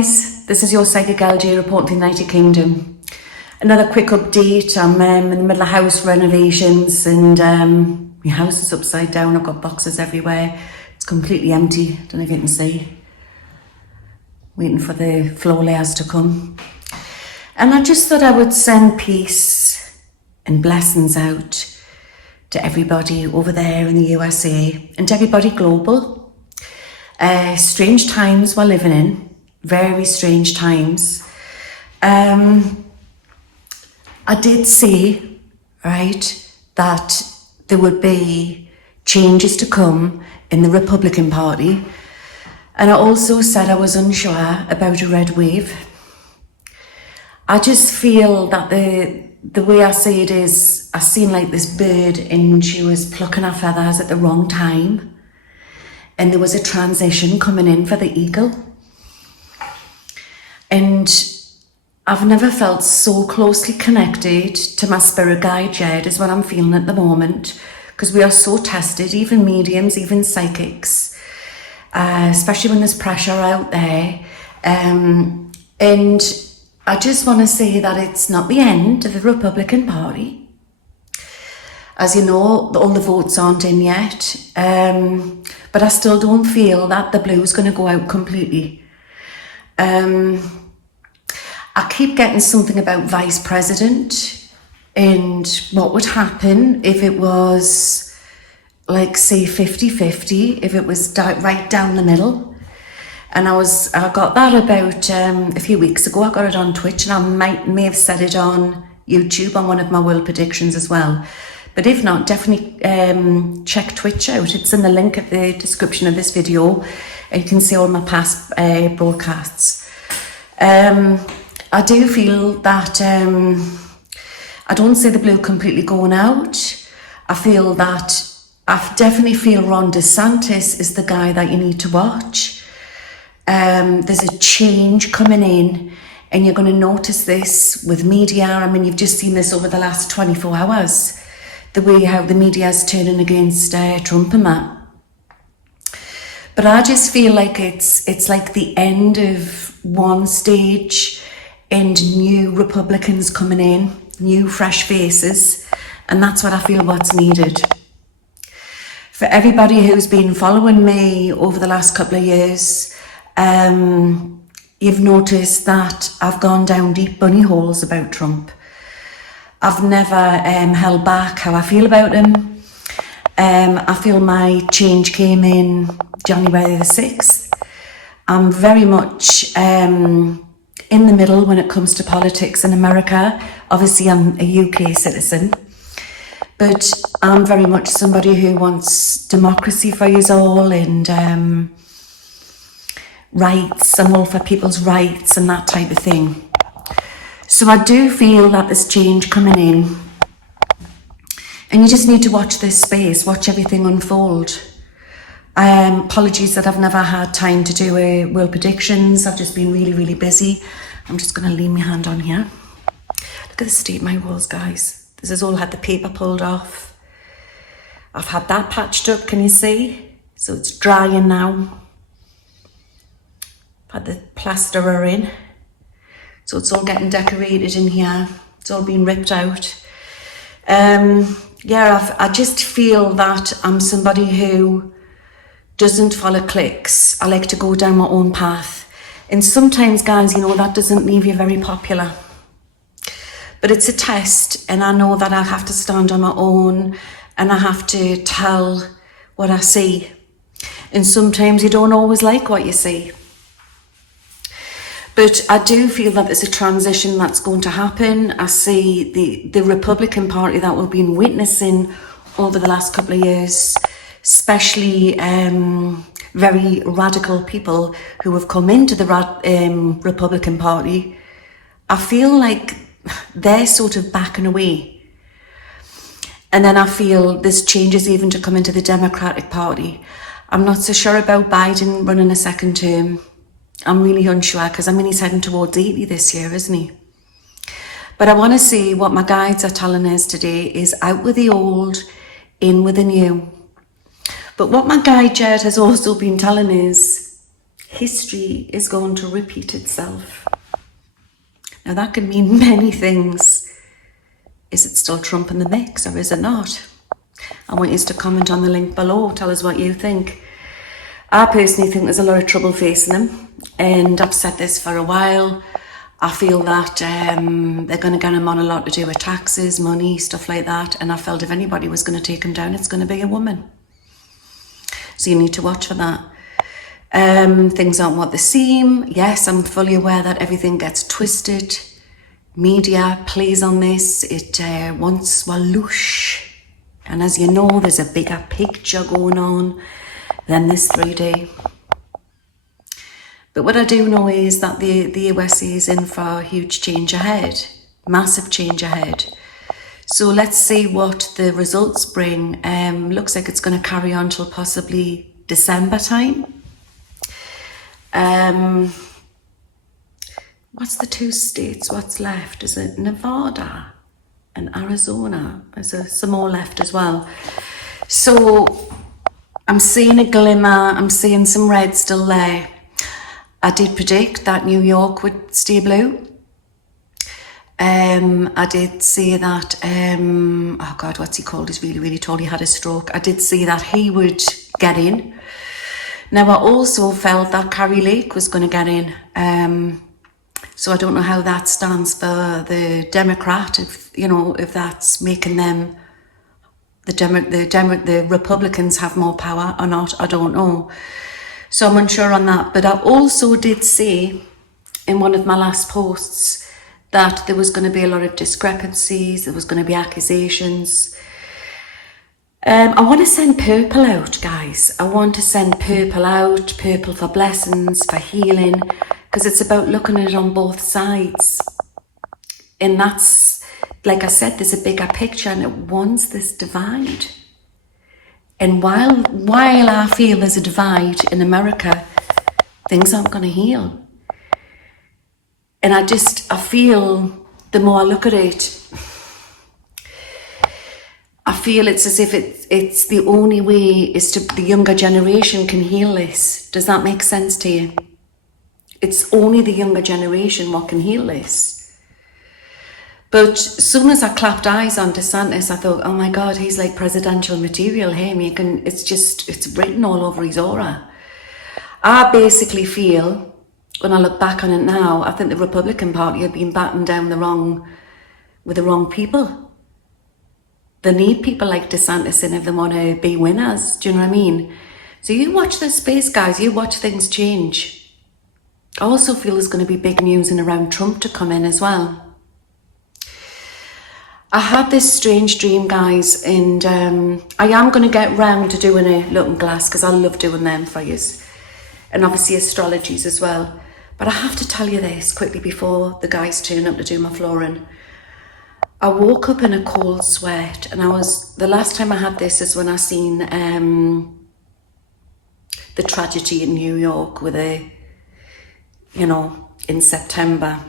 guys, this is your Psychic LJ reporting to the United Kingdom. Another quick update. I'm in the middle of house renovations and my house is upside down. I've got boxes everywhere. It's completely empty. Don't know if you can see. Waiting for the floor layers to come. And I just thought I would send peace and blessings out to everybody over there in the USA and to everybody global. Strange times we're living in. Very strange times. I did say, right, that there would be changes to come in the Republican Party. And I also said I was unsure about a red wave. I just feel that the way I see it is, I seen like this bird and she was plucking her feathers at the wrong time. And there was a transition coming in for the eagle. And I've never felt so closely connected to my spirit guide yet as what I'm feeling at the moment, because we are so tested, even mediums, even psychics, especially when there's pressure out there. And I just want to say that it's not the end of the Republican Party. As you know, all the votes aren't in yet, but I still don't feel that the blue's going to go out completely. I keep getting something about vice president and what would happen if it was, like, say 50-50, if it was right down the middle. And I got that about a few weeks ago. I got it on Twitch, and I may have said it on YouTube on one of my world predictions as well. But if not, definitely check Twitch out. It's in the link at the description of this video, and you can see all my past broadcasts. I do feel that I don't see the blue completely going out. I definitely feel Ron DeSantis is the guy that you need to watch. There's a change coming in, and you're going to notice this with media. I mean, you've just seen this over the last 24 hours, the way how the media is turning against Trump and that. But I just feel like it's like the end of one stage and new Republicans coming in, new fresh faces, and that's what I feel what's needed. For everybody who's been following me over the last couple of years, you've noticed that I've gone down deep bunny holes about Trump. I've never held back how I feel about him. I feel my change came in January the 6th. I'm very much in the middle when it comes to politics in America. Obviously, I'm a UK citizen, but I'm very much somebody who wants democracy for us all and rights. I'm all for people's rights and that type of thing. So I do feel that there's change coming in, and you just need to watch this space, watch everything unfold. Apologies that I've never had time to do world predictions. I've just been really, really busy. I'm just going to lean my hand on here. Look at the state of my walls, guys. This has all had the paper pulled off. I've had that patched up, can you see? So it's drying now. I've had the plasterer in. So it's all getting decorated in here. It's all been ripped out. I just feel that I'm somebody who doesn't follow clicks. I like to go down my own path. And sometimes, guys, you know, that doesn't leave you very popular. But it's a test, and I know that I have to stand on my own, and I have to tell what I see. And sometimes you don't always like what you see. But I do feel that there's a transition that's going to happen. I see the Republican Party that we've been witnessing over the last couple of years, especially very radical people who have come into the Republican Party. I feel like they're sort of backing away. And then I feel there's changes even to come into the Democratic Party. I'm not so sure about Biden running a second term. I'm really unsure, because I mean, he's heading towards 80 this year, isn't he? But I want to see what my guides are telling us today is out with the old, in with the new. But what my guide Jared has also been telling us history is going to repeat itself. Now that can mean many things. Is it still Trump in the mix, or is it not? I want you to comment on the link below. Tell us what you think. I personally think there's a lot of trouble facing him, and I've said this for a while. I feel that they're going to get him on a lot to do with taxes, money, stuff like that, and I felt if anybody was going to take him down, it's going to be a woman. So you need to watch for that. Things aren't what they seem. Yes, I'm fully aware that everything gets twisted. Media plays on this. It wants LOOSH. And as you know, there's a bigger picture going on than this 3D. But what I do know is that the USA is in for a huge change ahead. Massive change ahead. So let's see what the results bring. Looks like it's going to carry on till possibly December time. What's the two states? What's left? Is it Nevada and Arizona? There's some more left as well. So I'm seeing a glimmer. I'm seeing some red still there. I did predict that New York would stay blue. I did say that, oh God, what's he called? He's really, really tall. He had a stroke. I did say that he would get in. Now, I also felt that Carrie Lake was going to get in. So I don't know how that stands for the Democrat, if that's making them, the Republicans have more power or not, I don't know. So I'm unsure on that. But I also did say in one of my last posts that there was going to be a lot of discrepancies, there was going to be accusations. I want to send purple out, guys. I want to send purple out, purple for blessings, for healing, because it's about looking at it on both sides. And that's, like I said, there's a bigger picture and it wants this divide. And while I feel there's a divide in America, things aren't going to heal. And I feel the more I look at it, I feel it's as if it's the only way is to the younger generation can heal this. Does that make sense to you? It's only the younger generation what can heal this. But as soon as I clapped eyes on DeSantis, I thought, oh my God, he's like presidential material. Hey, it's written all over his aura. I basically feel, when I look back on it now, I think the Republican Party have been battened down with the wrong people. They need people like DeSantis in if they want to be winners. Do you know what I mean? So you watch this space, guys. You watch things change. I also feel there's going to be big news in around Trump to come in as well. I had this strange dream, guys, and I am going to get round to doing a looking glass because I love doing them for you. And obviously astrologies as well. But I have to tell you this quickly before the guys turn up to do my flooring. I woke up in a cold sweat, and the last time I had this is when I seen the tragedy in New York with in September.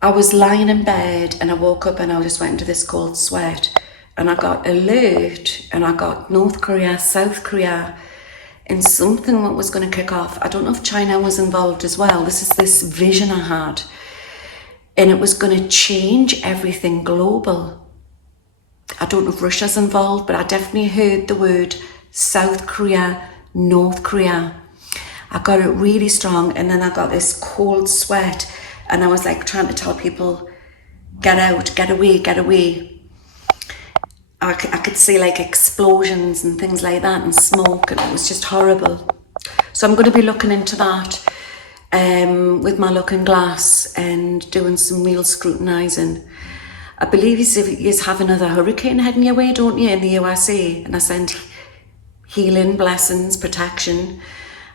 I was lying in bed and I woke up and I just went into this cold sweat, and I got alert and I got North Korea, South Korea, and something what was going to kick off. I don't know if China was involved as well. This is this vision I had. And it was going to change everything global. I don't know if Russia's involved, but I definitely heard the word South Korea, North Korea. I got it really strong, and then I got this cold sweat, and I was like trying to tell people, get out, get away, get away. I could see like explosions and things like that and smoke, and it was just horrible. So I'm going to be looking into that with my looking glass and doing some real scrutinising. I believe you have another hurricane heading your way, don't you, in the USA? And I send healing, blessings, protection.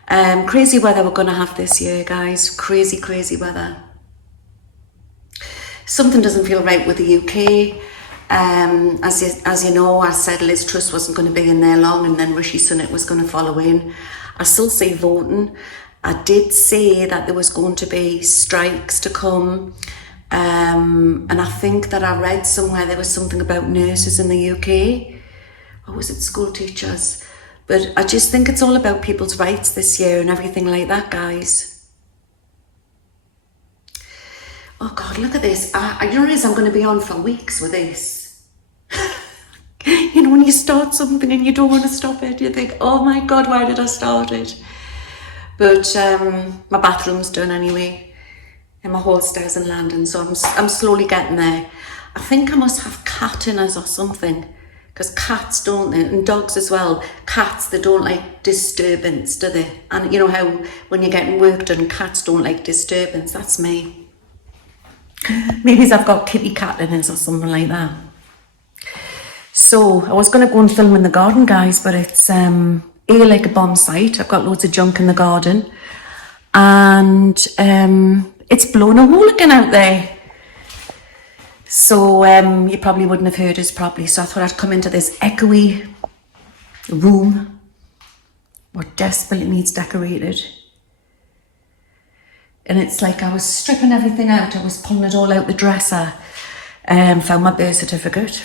Crazy weather we're going to have this year, guys. Crazy, crazy weather. Something doesn't feel right with the UK. As you know, I said Liz Truss wasn't going to be in there long, and then Rishi Sunak was going to follow in. I still say voting. I did say that there was going to be strikes to come. And I think that I read somewhere there was something about nurses in the UK. Or was it school teachers? But I just think it's all about people's rights this year and everything like that, guys. Oh God, look at this. I realize I'm going to be on for weeks with this. You know, when you start something and you don't want to stop it, you think, oh my God, why did I start it? But my bathroom's done anyway, and my whole stairs and landing, so I'm slowly getting there. I think I must have cat in us or something, because cats don't, and dogs as well, cats, they don't like disturbance, do they? And you know how when you're getting work done, cats don't like disturbance. That's me. Maybe I've got kitty cat in us or something like that. So I was going to go and film in the garden, guys, but it's like a bomb site. I've got loads of junk in the garden, and it's blown a hole again out there. So you probably wouldn't have heard us properly. So I thought I'd come into this echoey room what desperately needs decorated. And it's like I was stripping everything out. I was pulling it all out the dresser. Found my birth certificate.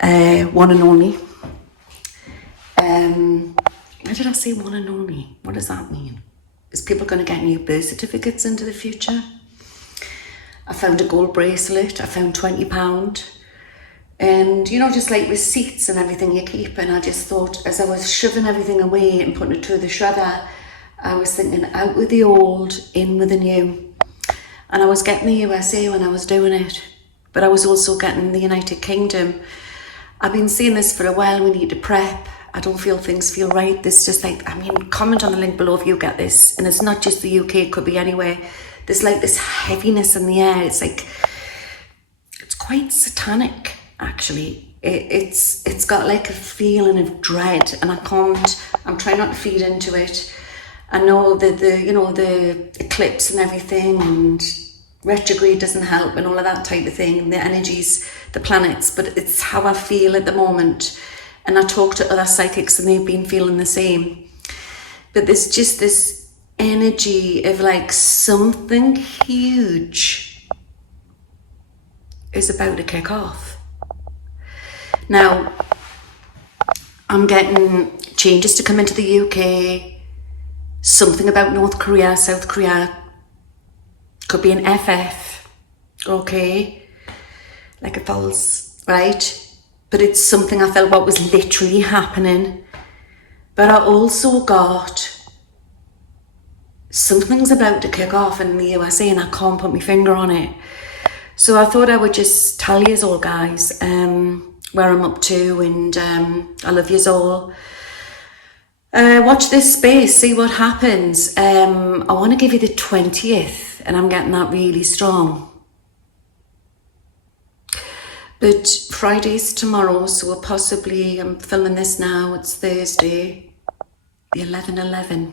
One and only. Why did I say one and only? What does that mean? Is people going to get new birth certificates into the future? I found a gold bracelet. I found £20. And, you know, just like receipts and everything you keep. And I just thought, as I was shoving everything away and putting it through the shredder, I was thinking, out with the old, in with the new. And I was getting the USA when I was doing it. But I was also getting the United Kingdom. I've been saying this for a while, we need to prep. I don't feel things feel right. This just like, I mean, comment on the link below if you get this. And it's not just the UK, it could be anywhere. There's like this heaviness in the air. It's like, it's quite satanic, actually. It's got like a feeling of dread, and I'm trying not to feed into it. I know that the eclipse and everything, and retrograde doesn't help and all of that type of thing, and the energies, the planets, but it's how I feel at the moment. And I talk to other psychics and they've been feeling the same. But there's just this energy of like something huge is about to kick off. Now, I'm getting changes to come into the UK, something about North Korea, South Korea, could be an FF, okay, like a false, right? But it's something I felt what was literally happening. But I also got something's about to kick off in the USA and I can't put my finger on it. So I thought I would just tell yous all, guys, where I'm up to, and I love yous all. Watch this space, see what happens. I want to give you the 20th, and I'm getting that really strong. But Friday's tomorrow, so possibly, I'm filming this now, it's Thursday, the 11/11.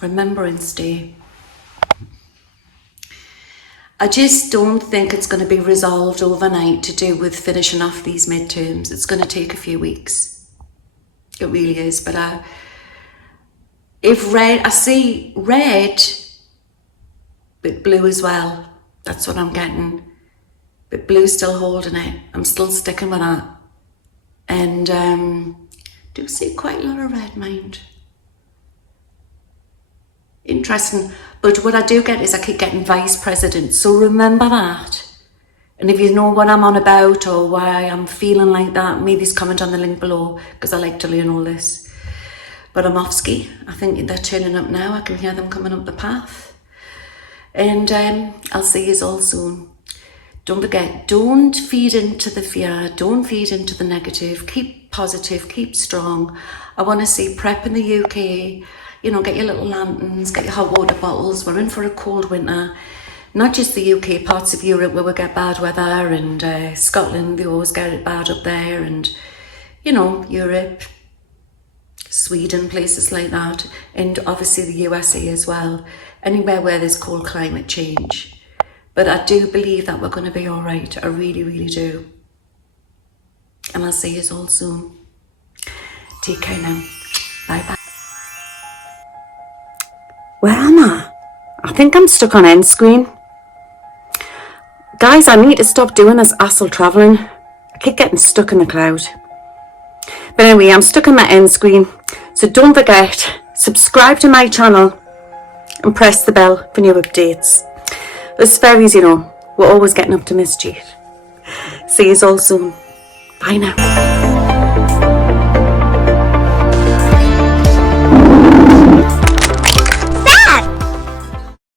Remembrance Day. I just don't think it's going to be resolved overnight to do with finishing off these midterms. It's going to take a few weeks. It really is. But I see red, but blue as well. That's what I'm getting. But blue's still holding it. I'm still sticking with that. And do see quite a lot of red, mind. Interesting. But what I do get is I keep getting vice president. So remember that. And if you know what I'm on about or why I'm feeling like that, maybe comment on the link below, because I like to learn all this. But I'm off ski. I think they're turning up now. I can hear them coming up the path. And I'll see you all soon. Don't forget, don't feed into the fear. Don't feed into the negative. Keep positive. Keep strong. I want to see prep in the UK. You know, get your little lanterns, get your hot water bottles. We're in for a cold winter. Not just the UK, parts of Europe where we get bad weather, and Scotland, they always get it bad up there, and, you know, Europe, Sweden, places like that, and obviously the USA as well. Anywhere where there's cold climate change. But I do believe that we're going to be all right. I really, really do. And I'll see you all soon. Take care now. Bye-bye. Where am I? I think I'm stuck on end screen. Guys, I need to stop doing this astral travelling. I keep getting stuck in the cloud. But anyway, I'm stuck on my end screen. So don't forget, subscribe to my channel and press the bell for new updates. Us fairies, you know, we're always getting up to mischief. See you all soon. Bye now.